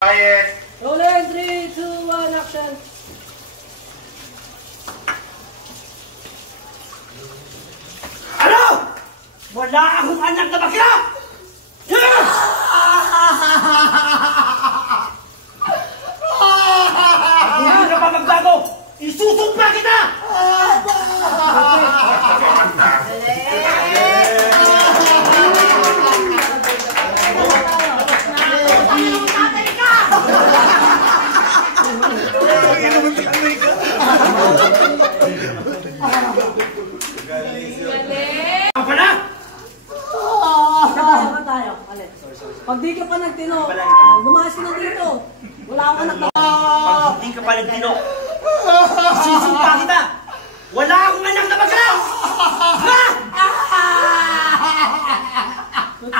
Quiet! Rolling, 3, 2, 1, action! Ano? Wala akong anak na bakla! Hindi na pa magbago! Isusumpa kita! Pag di ka pa nagtino, lumayas ka na dito. Wala akong anak na... Pag hindi ka pa nagtino, isusumpa kita! Wala akong anak na bakla! Good.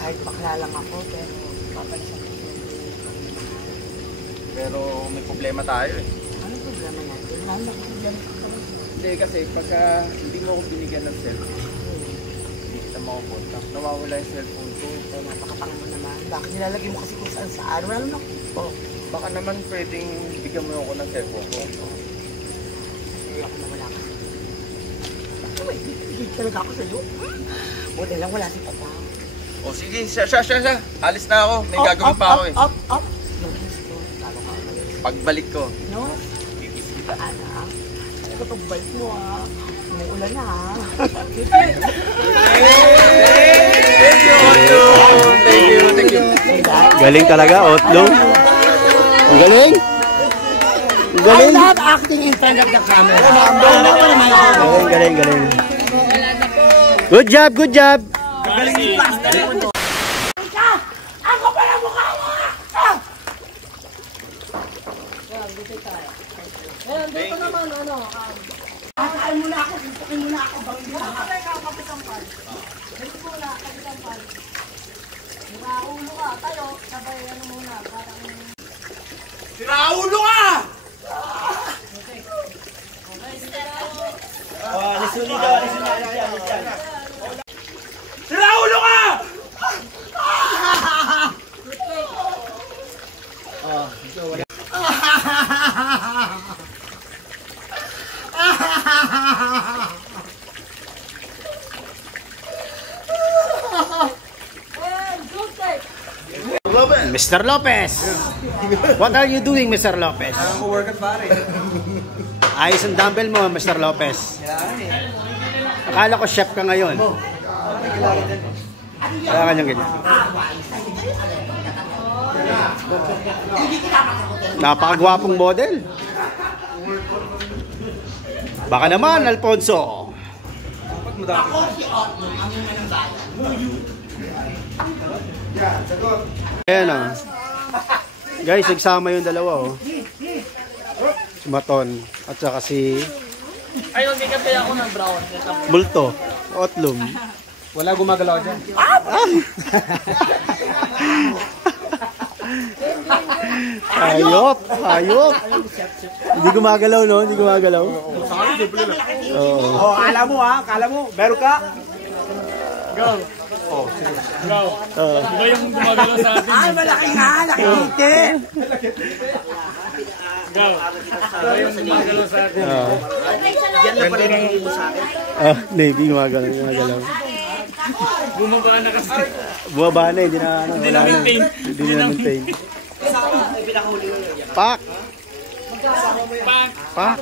Kahit bakla lang ako, pero papalisan ko. Pero may problema tayo eh. Anong problema natin? Lalo ko dyan. Hindi kasi pagka hindi mo ako binigyan ng cellphone, hindi kita makakontak. Nawawala yung cellphone ko. Eh, napakatanga mo naman. Bakit nilalagay mo kasi kung saan saan? Wala naman ako. Baka naman pwedeng bigyan mo ako ng cellphone ko. Kasi ako na wala ka. Wait, hindi talaga ako sa'yo. Buti lang wala si Papa. O sige, siya. Alis na ako. May gagawin pa ako eh. Up. Yung kiss ko, talo ka ako. Pagbalik ko, No? kikis kita. Anak, ano pagbalik mo ah? Umuulan na ah. Thank you. Galing talaga, Otlo. Ang galing. Ang galing. I love acting in front of the camera. Galing. Good job. Galing ni Pastor! Ako pala mukha mo! Ayan, dito naman, ano, Kakain muna ako, pintukin muna ako. Bangin mo ako. kapitampal. Dito muna, kapitampal. Nakaulo ka, tayo, sabay, ano muna, parang... Siraulo ka! Lisuli daw, Siraulo ka! Mr. Lopez. What are you doing, Mr. Lopez? Workout pare. Ayos ang dumbbell mo, Mr. Lopez. Akala ko chef ka ngayon. Kaya kanyang ganyan. Napakagwapong model. Baka naman, Alfonso. Ako si Otto, ang mananggaya. Ayan ah. Guys, nagsama yung dalawa oh. Si Maton at saka si Ayun, may kape ako ng brown. Multo, Otlum. Wala gumagalaw dyan. Hayop. Hindi gumagalaw no, hindi gumagalaw. Oo. Oh, kala mo, meron ka? Iba yung gumagalaw sa atin. Ay, malaki nga, nakikita. Iba yung gumagalaw sa atin. Yan na pala yung mo sa akin. Navy gumagalaw. Bumaba na kasi. Bumaba na, hindi na ano. Hindi na maintain. Hindi na maintain. Pinakahuli mo yun. Pak. Pak.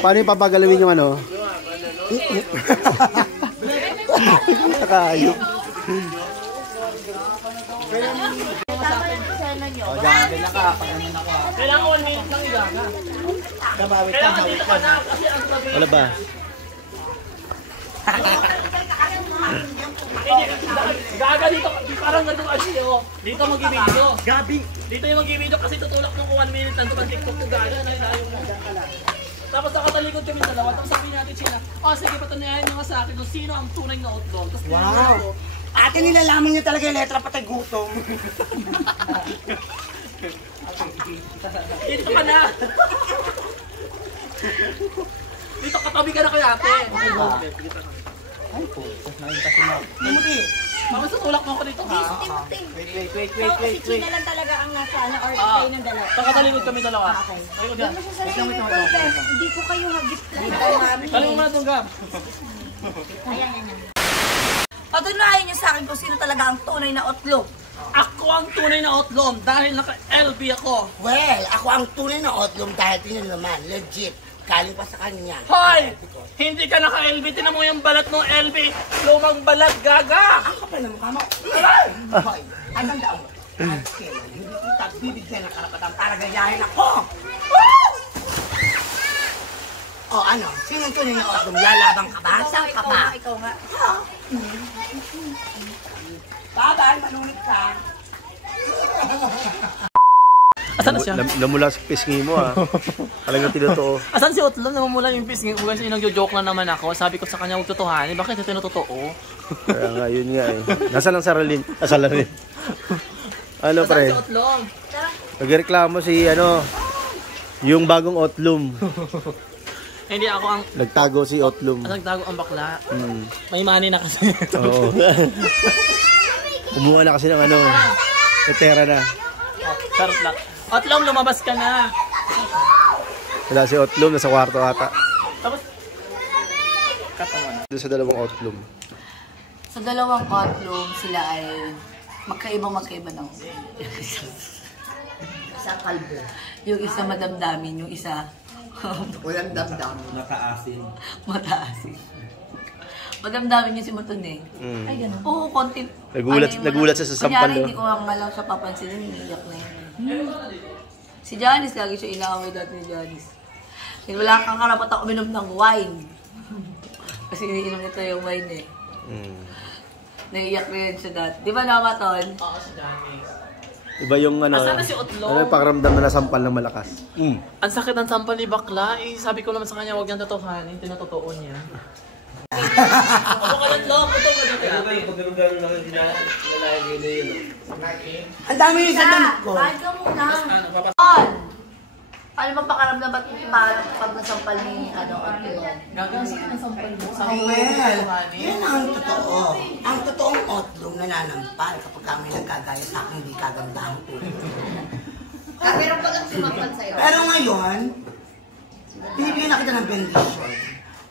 Paano yung papagalawin yung ano? Nakayop. Kailangan 1 minute lang igaga. Kailangan dito ka na kasi ang sabi. Wala ba? Gaga dito, parang nandun kasi oh. Dito mag-i-video. Gabi. Dito yung mag-i-video kasi tutulak ng 1 minute nandun ang TikTok ko gaga na ilayo mo. Tapos nakatalikod kami dalawa, tapos sabi natin sila, oh sige patunayan nyo sa akin kung sino ang tunay na outlaw. Tapos Wow! Ate, nilalaman niyo talaga yung letra patay gutom. dito ka na. Dito katabi ka na kay ate. Mamuti, Bakit tutulak mo ako dito ha? Si China lang talaga ang nasa or kayo ng dalawa. Nakatalikod kami dalawa. Okay. Talikod yan. Hindi ko kayo hagip. Talikod mo na itong gab. Ayan. Patunayan niyo sa akin kung sino talaga ang tunay na otlong. Ako ang tunay na otlong dahil naka-LB ako. Well, ako ang tunay na otlong dahil tingnan naman, legit. Galing pa sa kanya. Hoy! Hindi ka naka-LB. Tinan mo yung balat ng LB. Lumang balat, gaga! Ang kapal na mukha mo. Hoy, anong daon mo? At kailan, hindi kita bibigyan ng karapatan para gayahin ako. O ano, sino tunay na otlong? Lalabang ka ba? Saan ka pa? Ikaw nga. Babay, manulit ka. Asan na siya? Namula sa pisngi mo ah. Talagang tinotoo. Asan si Otlong? Namumula yung pisngi. Kung kasi nag-joke na naman ako. Sabi ko sa kanya, huwag totohanin. Bakit ito tinotoo? Kaya nga, yun nga eh. Nasaan ang saralin? Saralin. Ano Asan pre? si Otlong? Nagreklamo si ano, yung bagong Otlum. Hindi ako ang... Nagtago si Otlum. Nagtago ang bakla. Hmm. May money na kasi. Oo. Umuha na kasi ng ano, petera na. Charot lang. Otlong, lumabas ka na. Wala si Otlum, nasa kwarto ata. Tapos... Katawan. Doon sa dalawang Otlum. Sa dalawang otlong, sila ay magkaiba ng isa kalbo. Yung isa madamdamin, yung isa Walang damdam. mataasin. Madamdamin yung si Maton eh. Ay, ganun. Oo, konti. Nagulat siya sa sampal, Kunyari, no? hindi ko nga lang siya papansinin, umiiyak na yun. Si Janice, lagi siya inaaway dati ni Janice. Wala kang karapatang uminom ng wine. Kasi iniinom nito yung wine eh. Naiiyak na yun siya dati. Di ba naman, Ton? Oo, si Janice. Iba yung ano, Asan na si Otlong? ano yung pakiramdam na nasampal ng malakas. Ang sakit ng sampal ni bakla. Eh, sabi ko naman sa kanya, huwag niyang totohanin. Tinatotoo niya. Upo ka lang, Lom. Upo ka lang. Ang dami yung sa damit ko. Kahit ka muna. Ano, papas... On! Ano bang pakaramdam ba't pag nasampal ni Otlong? Gagawin sila ng sampal mo. Sabi ko, Well, yan ang totoo. Ang totoong otlong nananampal kapag kami nagkagaya sa akin, hindi kaganda ang tulog. Pero pag ang sumampal sa'yo? Pero ngayon, binibigyan na kita ng benediction.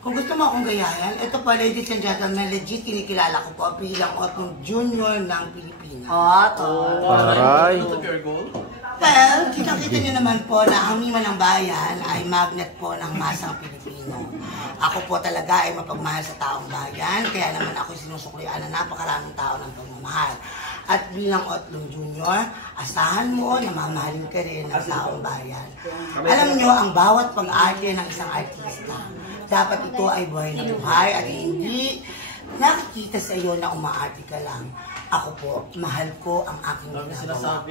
Kung gusto mo akong gayahin, ito pa, ladies and gentlemen, legit kinikilala ko po bilang otlong junior ng Pilipinas. Aray. Well, kita-kita niyo naman po na ang Mima ng Bayan ay magnet po ng masang Pilipino. Ako po talaga ay mapagmahal sa taong bayan, kaya naman ako sinusuklian na napakaraming tao ng pagmamahal. At bilang Otlong Junior, asahan mo na mamahalin ka rin ng taong bayan. Alam niyo, ang bawat pag-arte ng isang artista, dapat ito ay buhay na buhay at hindi nakikita sa iyo na umaarte ka lang. Ako po, mahal ko ang aking ginagawa.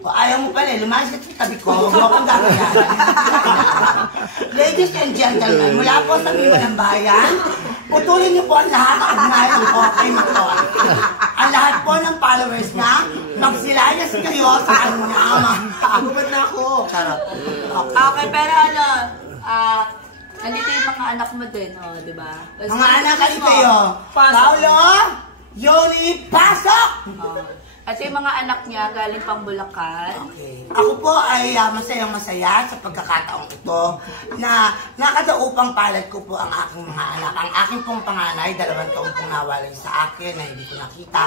O, ayaw mo pala, lumayas ka sa tabi ko, huwag mo akong gagayan. Ladies and gentlemen, mula po sa Mima ng Bayan, putulin niyo po ang lahat at ngayon po kay Maton. Ang lahat po ng followers niya, magsilayas kayo sa kanya. Agubad na ako. Charot. Okay, pero ano, nandito yung mga anak mo din, di ba? Mga anak, halika kayo. Paulo, Yoni, pasok! At yung mga anak niya galing pang Bulacan. Okay. Ako po ay masayang-masaya sa pagkakataong ito na nakadaupang palad ko po ang aking mga anak. Ang aking pong panganay, 2 taong pong nawalay sa akin na hindi ko nakita.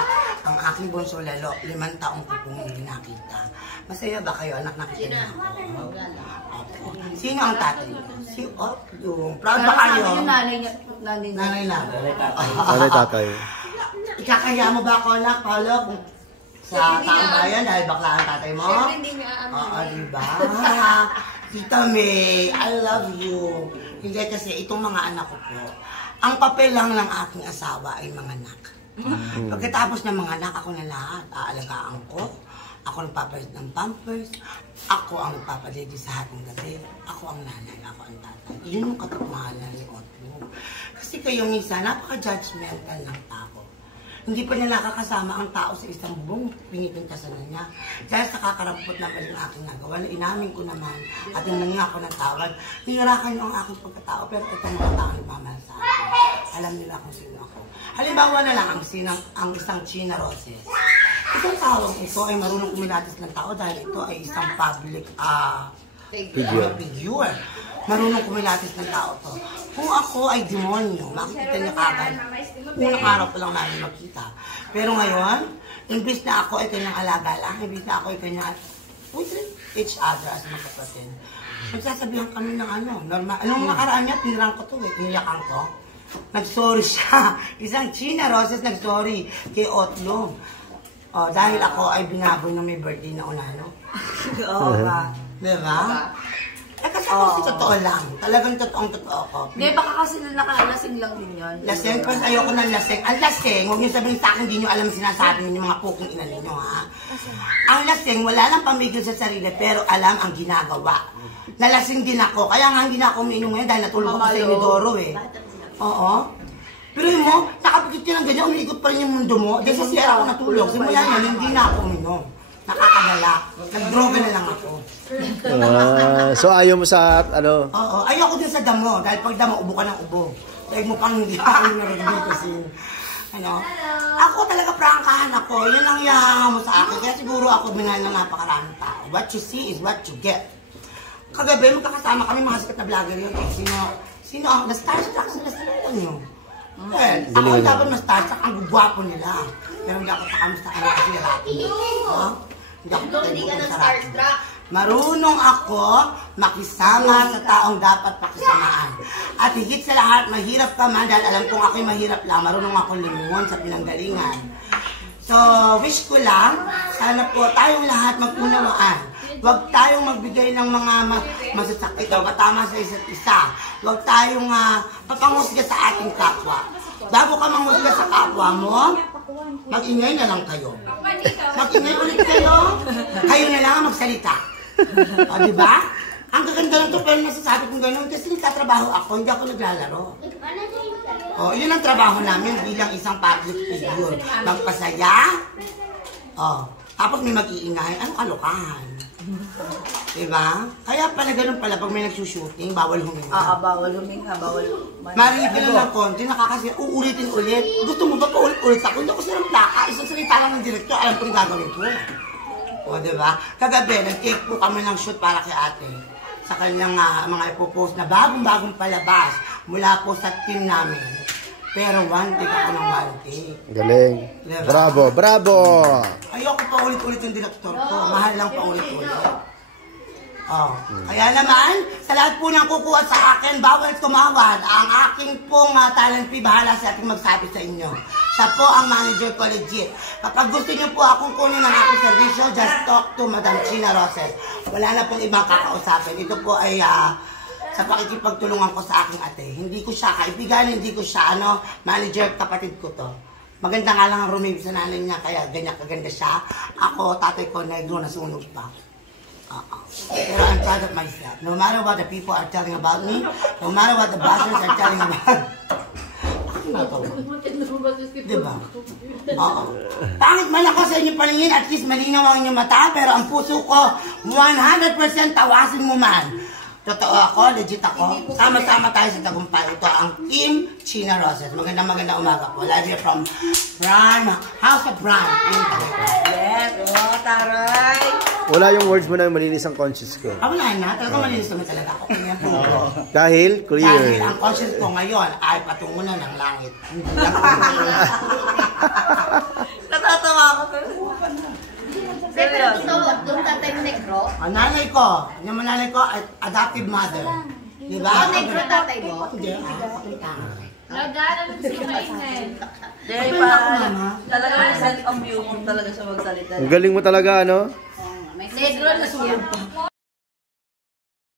Ang aking bunso lalo, 5 taong ko pong hindi nakita. Masaya ba kayo, anak? Nakita niyo ako? Sino ang tatay? Si Otlong. Proud ba kayo? Yung nanay niya. Nanay na. Nanay tatay. Ikakaya mo ba ako, anak, Paulo, kung sa taong bayan dahil bakla ang tatay mo? Hindi niya Oo, diba? Tita May, I love you. Hindi kasi itong mga anak ko po, ang papel lang ng aking asawa ay mga anak. Pagkatapos ng mga anak, ako na lahat. Aalagaan ko. Ako nagpapalit ng pampers. Ako ang nagpapadede sa hating gabi. Ako ang nanay, ako ang tatay. Yun yung katotohanan ni Otto. Kasi kayo minsan, napaka-judgmental ng tao. Hindi pa niya nakakasama ang tao sa isang buong pinipintasan na niya. Dahil sa kakarampot na maling aking nagawa, na inamin ko naman at nangyayin ako ng tawad, ningarakan niyo ang aking pagkatao, pero ito mga tao nagmamahal sa akin. alam nila kung sino ako. Halimbawa na lang ang isang China Roses. Itong tawag ito ay marunong kumilatis ng tao dahil ito ay isang public figure. Marunong kumilatis ng tao to. Kung ako ay demonyo, makikita niyo agad. Unang araw ko lang namin magkita. Pero ngayon, imbis na ako ay kanyang alaga lang, imbis na ako ay kanyang we treat each other as magkapatid. Magsasabihan kami ng normal. Anong nakaraan niya, tinirang ko to iniyakan ko. Nag-sorry siya. Isang China Roses nag-sorry kay Otlong. Dahil ako ay binaboy na may birthday na unano. Oo ba? Diba? Kasi ako totoo lang. Talagang totoong-totoo ko. Hindi, baka kasi nakalasing lang din yun. Lasing? Pas ayoko ng lasing. Ang lasing, huwag niyo sabihin sa akin, hindi niyo alam sinasabi niyo mga puking ina ninyo, ha? Ang lasing, wala lang pamigil sa sarili, pero alam ang ginagawa. Nalasing din ako. Kaya nga hindi na ako umiinom ngayon dahil natulog ako sa Inidoro, eh. Oo. Pero yun mo, nakapikit ka ng ganyan, umiikot pa rin yung mundo mo. Dahil sa siyara ako natulog. Simula yun, hindi na ako uminom. Nakakadala. Nagdroga na lang ako. So ayaw mo sa Oo, ayoko din sa damo. Dahil pag damo, ubo ka ng ubo. Dahil mo pang hindi ako narinig kasi. Ako talaga prangkahan ako. Yun ang ihahanga mo sa akin. Kaya siguro ako minahal ng napakaraming tao. What you see is what you get. Kagabi, magkakasama kami mga sikat na vlogger yun. Sino ako? Na-starstruck sila sa nyo. Ako dapat na-starstruck. Ang gugwapo nila. Pero hindi ako pakamusta ka na kasi rapi. Hindi ka na-starstruck. Marunong ako makisama sa taong dapat pakisamaan. At higit sa lahat, mahirap ka man dahil alam kong ako'y mahirap lang. Marunong ako limungon sa pinanggalingan. So, wish ko lang, sana po tayong lahat magpunawaan. Huwag tayong magbigay ng mga masasakit o katama sa isa't isa. Huwag tayong papangusga sa ating kapwa. Bago ka manghusga sa kapwa mo, mag-ingay na lang kayo. Mag-ingay ulit kayo. Kayo na lang ang magsalita. O, diba? Ang gaganda lang ito, pero nasasabi kong gano'n kasi nagtatrabaho ako, hindi ako naglalaro. O, yun ang trabaho namin bilang isang public figure. Magpasaya. O, tapos may mag-iingay. Ano kalokahan? Diba? Kaya pala ganun pala, pag may nagsushooting, bawal huminga. Bawal huminga, bawal. Marinig ka lang ng konti, nakakasya, uulitin ulit. Gusto mo ba paulit-ulit ako? Hindi ako silang plaka. Isang salita lang ng direktor, alam ko yung gagawin ko. O, diba? Kagabi, nag-take po kami ng shoot para kay ate. Sa kanyang mga ipopost na bagong-bagong palabas mula po sa team namin. Pero one take ako ng one take. Galing. Diba? Bravo, bravo! Ayoko pa ulit-ulit yung direktor ko. Mahal lang pa ulit-ulit. Kaya naman, sa lahat po nang kukuha sa akin, bawal tumawad. Ang aking pong talent fee, bahala sa ating magsabi sa inyo. Siya po ang manager ko legit. Kapag gusto niyo po akong kunin ng aking servisyo, just talk to Madam China Roses. Wala na pong ibang kakausapin. Ito po ay sa pakikipagtulungan ko sa aking ate. Hindi ko siya kaibigan, hindi ko siya manager, kapatid ko to. Maganda nga lang ang rumib sa nanay niya, kaya ganyan kaganda siya. Ako, tatay ko, negro, nasunog pa. Pero I'm proud of myself. No matter what the people are telling about me, no matter what the bosses are telling about diba? Oo. Pangit man ako sa inyong paningin, at least malinaw ang inyong mata, pero ang puso ko, 100% tawasin mo man. Totoo ako, legit ako. Sama-sama tayo sa tagumpay. Ito ang Team China Roses. Magandang umaga po. Live here from House of Brand. Yes, taray! Wala yung words mo na malinis ang conscience ko. Wala na. Talagang malinis naman talaga ako. Dahil clear. Dahil ang conscience ko ngayon ay patungo na ng langit. Natatawa ako. Doon tatay mo negro? Ang nanay ko, yung nanay ko, adoptive mother. Diba? Negro tatay mo? Hindi. Nagana ng singain. Dahil pa, talaga set ang view mo talaga sa magsalita. Ang galing mo talaga, ano? Negro na sulong pa.